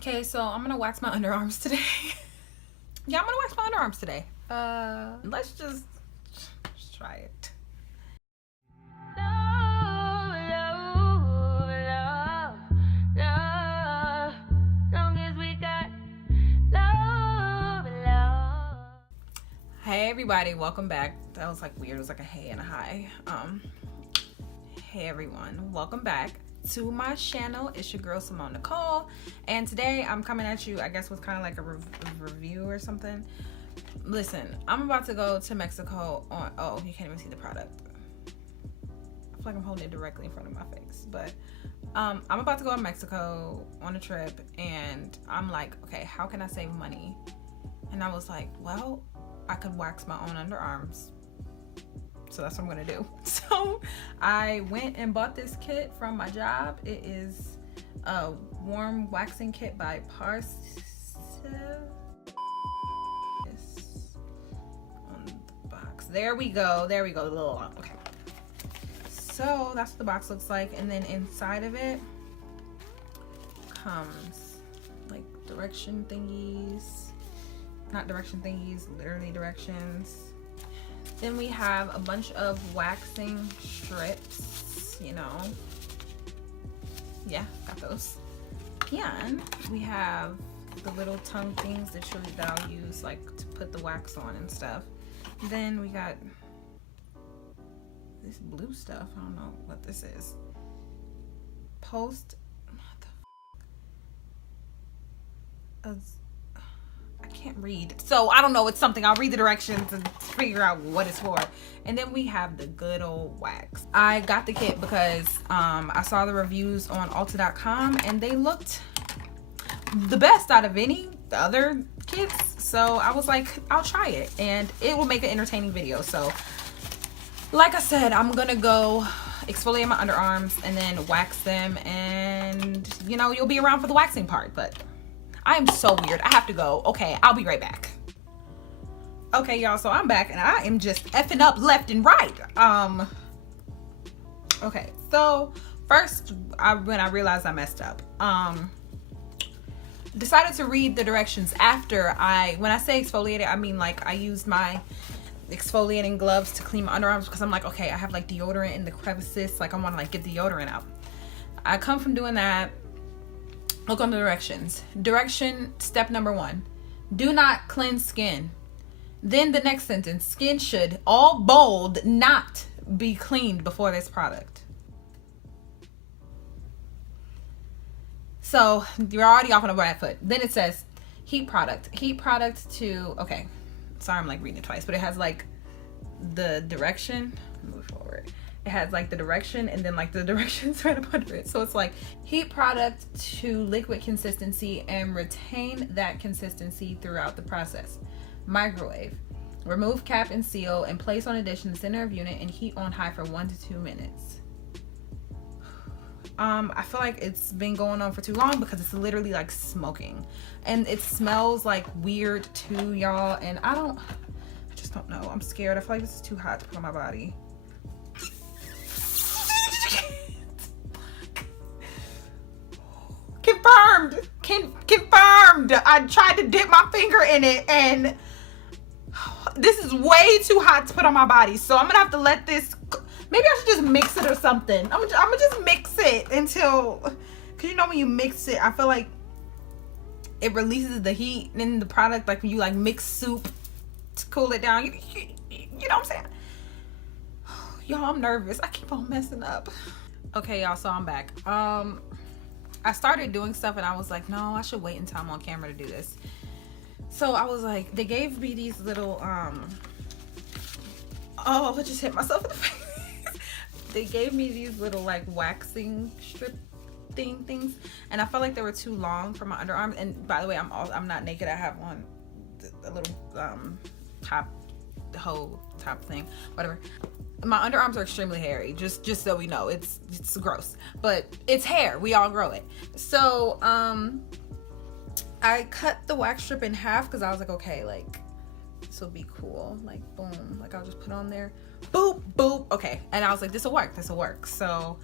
Okay, so I'm gonna wax my underarms today. Yeah, I'm gonna wax my underarms today. Let's just try it. Hey everybody, welcome back. That was like weird. It was like a hey and a hi. Hey everyone, welcome back to my channel. It's your girl Simone Nicole, and today I'm coming at you, I guess, with kind of like a review or something. Listen, I'm about to go to Mexico on, oh, you can't even see the product. I feel like I'm holding it directly in front of my face, but I'm about to go to Mexico on a trip, and I'm like, okay, how can I save money? And I was like, well, I could wax my own underarms. So that's what I'm gonna do. So I went and bought this kit from my job. It is a warm waxing kit by PARISSA. On the box. There we go. There we go. Okay. So that's what the box looks like. And then inside of it comes like direction thingies. Not direction thingies, literally directions. Then we have a bunch of waxing strips, you know. Yeah, got those. And we have the little tongue things that I'll use like to put the wax on and stuff. Then we got this blue stuff. I don't know what this is. I can't read, so I don't know. It's something. I'll read the directions and figure out what it's for. And then we have the good old wax. I got the kit because I saw the reviews on Ulta.com and they looked the best out of any other kits. So I was like, I'll try it and it will make an entertaining video. So like I said, I'm gonna go exfoliate my underarms and then wax them, and you know, you'll be around for the waxing part. But I am so weird. I have to go. Okay, I'll be right back. Okay, y'all, so I'm back and I am just effing up left and right. Okay, so first, when I realized I messed up, decided to read the directions after when I say exfoliated, I mean like I used my exfoliating gloves to clean my underarms, because I'm like, okay, I have like deodorant in the crevices, like I want to like get the deodorant out. I come from doing that. Look on the directions. Direction step number 1, do not cleanse skin. Then the next sentence, skin should, all bold, not be cleaned before this product. So you're already off on a bad foot. Then it says heat product to, okay, sorry, I'm like reading it twice, but it has like the direction. Move forward. It has like the direction and then like the directions right up under it. So it's like heat product to liquid consistency and retain that consistency throughout the process. Microwave. Remove cap and seal and place on a dish in the center of unit and heat on high for 1 to 2 minutes. I feel like it's been going on for too long because it's literally like smoking and it smells like weird too, y'all. And I just don't know. I'm scared. I feel like this is too hot to put on my body. Confirmed. I tried to dip my finger in it and this is way too hot to put on my body. So I'm gonna have to let this, maybe I should just mix it or something. I'm gonna just mix it until, cause you know when you mix it, I feel like it releases the heat in the product, like when you like mix soup to cool it down. You know what I'm saying? Y'all, I'm nervous. I keep on messing up. Okay, y'all, so I'm back. I started doing stuff and I was like, no, I should wait until I'm on camera to do this. So I was like, they gave me these little, oh, I just hit myself in the face. They gave me these little like waxing strip things, and I felt like they were too long for my underarms. And by the way, I'm not naked. I have on a little top thing, whatever. My underarms are extremely hairy, just so we know. It's gross, but it's hair. We all grow it. So I cut the wax strip in half because I was like, okay, like this will be cool. Like boom, like I'll just put on there, boop boop. Okay, and I was like, this will work. So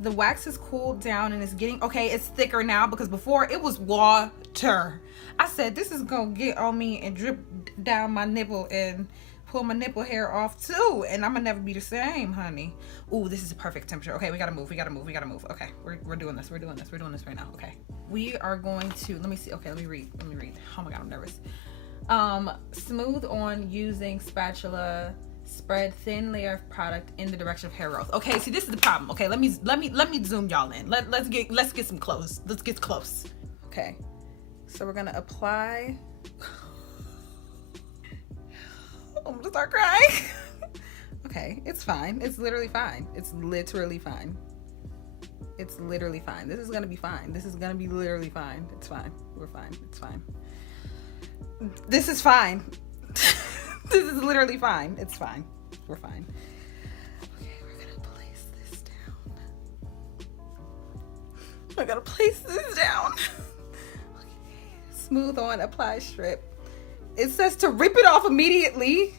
the wax is cooled down and it's getting, okay, it's thicker now because before it was water. I said, this is gonna get on me and drip down my nipple and pull my nipple hair off too. And I'm gonna never be the same, honey. Ooh, this is a perfect temperature. Okay, we gotta move. Okay, we're doing this. We're doing this right now. Okay. We are going to, let me see. Okay, let me read. Oh my God, I'm nervous. Smooth on using spatula. Spread thin layer of product in the direction of hair growth. Okay, see, this is the problem. Okay, let me zoom y'all in. Let's get some close. Let's get close. Okay, so we're gonna apply. I'm gonna start crying. Okay, it's fine. It's literally fine. It's literally fine. It's literally fine. This is gonna be fine. This is gonna be literally fine. It's fine. We're fine. It's fine. This is fine. This is literally fine. It's fine. We're fine. Okay, we're gonna place this down. I gotta place this down. Okay. Smooth on, apply strip. It says to rip it off immediately.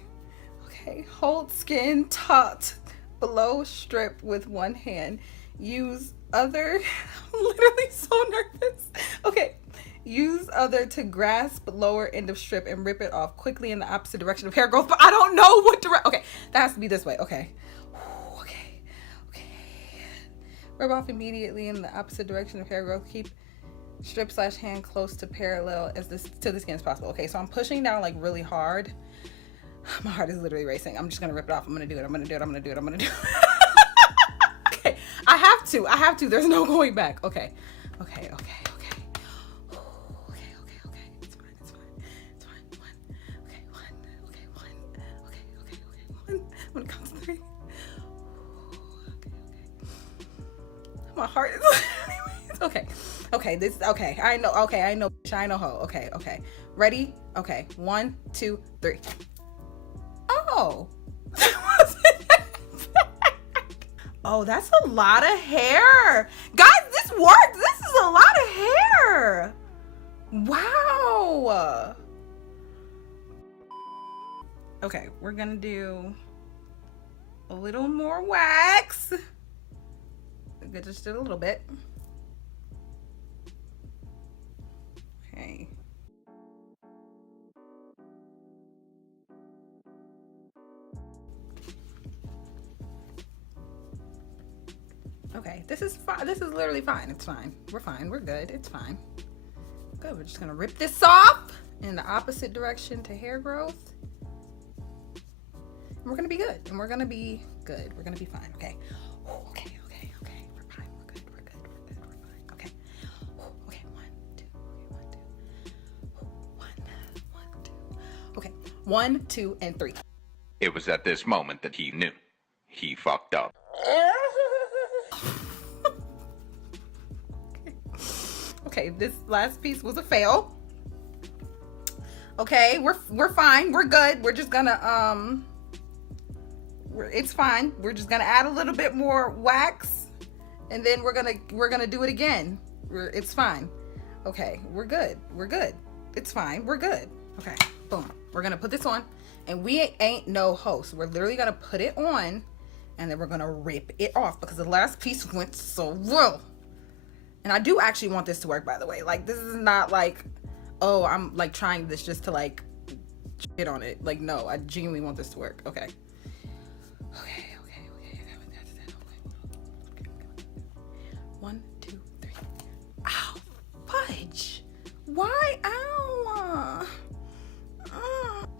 Okay, hold skin taut below strip with one hand. Use other, I'm literally so nervous. Okay. Use other to grasp lower end of strip and rip it off quickly in the opposite direction of hair growth. But I don't know what direction. Okay, that has to be this way. Okay. Okay. Rip off immediately in the opposite direction of hair growth. Keep strip / hand close to parallel as this to the skin as possible. Okay, so I'm pushing down like really hard. My heart is literally racing. I'm just gonna rip it off. I'm gonna do it. Okay, I have to. There's no going back. Okay. When it comes to 3. My heart is okay. I know how. Okay. Ready? Okay. 1, 2, 3. Oh. Oh, that's a lot of hair. Guys, this worked. This is a lot of hair. Wow. Okay, we're gonna do a little more wax. Just a little bit. Okay. Okay, this is fine. This is literally fine. It's fine. We're fine. We're good. It's fine. Good. We're just gonna rip this off in the opposite direction to hair growth. And we're gonna be good. We're gonna be fine. Okay. Okay. We're fine. We're good. We're fine. Okay. Okay. 1, 2. Okay. 1, 2. Okay. 1, 2, and 3. It was at this moment that he knew he fucked up. Okay, this last piece was a fail. Okay, we're fine. We're good. We're just gonna it's fine. We're just gonna add a little bit more wax, and then we're gonna do it again. It's fine. Okay, we're good. It's fine. We're good. Okay, boom. We're gonna put this on, and we ain't no host. We're literally gonna put it on, and then we're gonna rip it off because the last piece went so well. And I do actually want this to work, by the way. Like, this is not like, oh, I'm like trying this just to like shit on it. Like, no, I genuinely want this to work. Okay. 1, 2, 3. Ow, fudge. Why? Ow.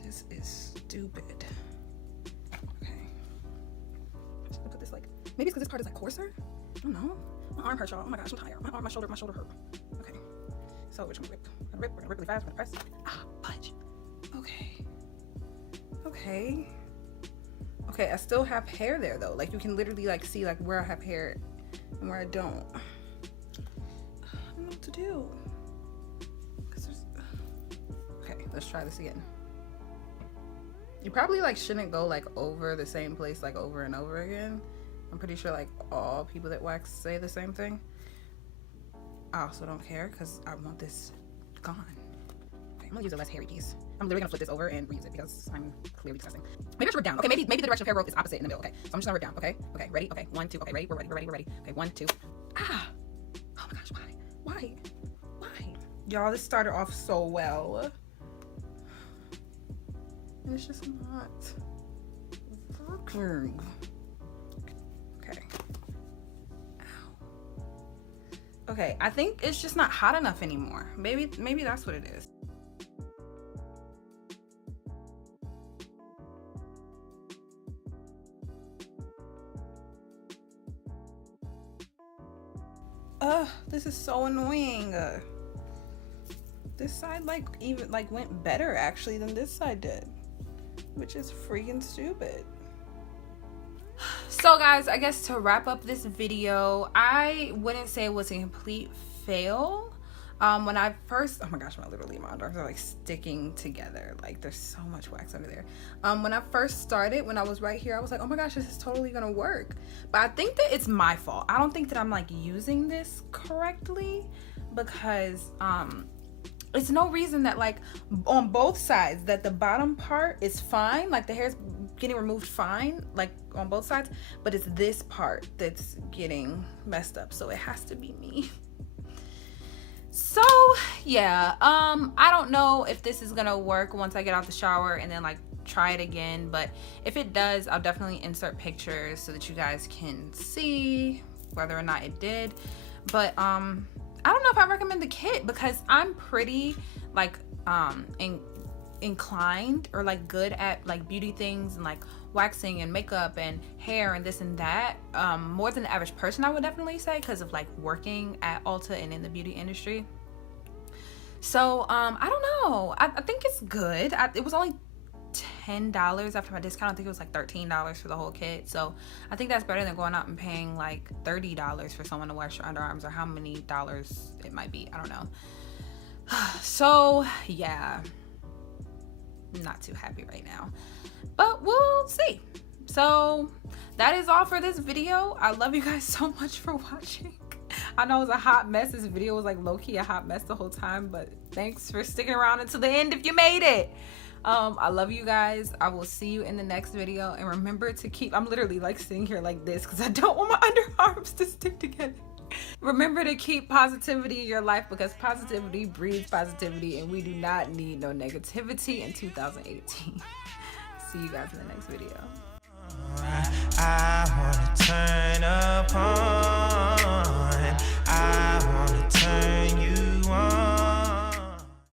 This is stupid. Okay. I'm just gonna put this like, maybe it's because this part is like coarser. I don't know. My arm hurts, y'all. Oh my gosh, I'm tired. My shoulder hurt. Okay. So we're gonna rip. We're gonna rip really fast. We're gonna press. Ah, fudge. Okay, I still have hair there though. Like, you can literally like see like where I have hair and where I don't. I don't know what to do. Okay, let's try this again. You probably like shouldn't go like over the same place like over and over again. I'm pretty sure like all people that wax say the same thing. I also don't care because I want this gone. Okay, I'm gonna use a less hairy piece. I'm literally gonna flip this over and reuse it because I'm clearly disgusting. Maybe I should work down. Okay, maybe the direction of hair growth is opposite in the middle. Okay, so I'm just gonna work down. Okay, ready? Okay, 1, 2. Okay, ready? We're ready. Okay, 1, 2. Ah! Oh my gosh, why? Y'all, this started off so well. And it's just not working. Okay. Ow. Okay, I think it's just not hot enough anymore. Maybe that's what it is. This is so annoying. This side even went better actually than this side did, which is freaking stupid. So guys, I guess to wrap up this video, I wouldn't say it was a complete fail. When I first, oh my gosh, my arms are like sticking together. Like there's so much wax under there. When I first started, when I was right here, I was like, oh my gosh, this is totally gonna work. But I think that it's my fault. I don't think that I'm like using this correctly, because it's no reason that like on both sides that the bottom part is fine, like the hair's getting removed fine, like on both sides, but it's this part that's getting messed up, so it has to be me. So yeah, I don't know if this is gonna work once I get out the shower and then like try it again, but if it does, I'll definitely insert pictures so that you guys can see whether or not it did. But I don't know if I recommend the kit, because I'm pretty like inclined or like good at like beauty things and like waxing and makeup and hair and this and that, more than the average person, I would definitely say, because of like working at Ulta and in the beauty industry. So I don't know, I think it's good. It was only $10 after my discount. I think it was like $13 for the whole kit, so I think that's better than going out and paying like $30 for someone to wax your underarms, or how many dollars it might be, I don't know. So yeah, not too happy right now, but we'll see. So that is all for this video. I love you guys so much for watching. I know it was a hot mess. This video was like low-key a hot mess the whole time, but thanks for sticking around until the end if you made it. I love you guys. I will see you in the next video, and remember to keep, I'm literally like sitting here like this because I don't want my underarms to stick together. Remember to keep positivity in your life, because positivity breeds positivity, and we do not need no negativity in 2018. See you guys in the next video. I wanna turn up on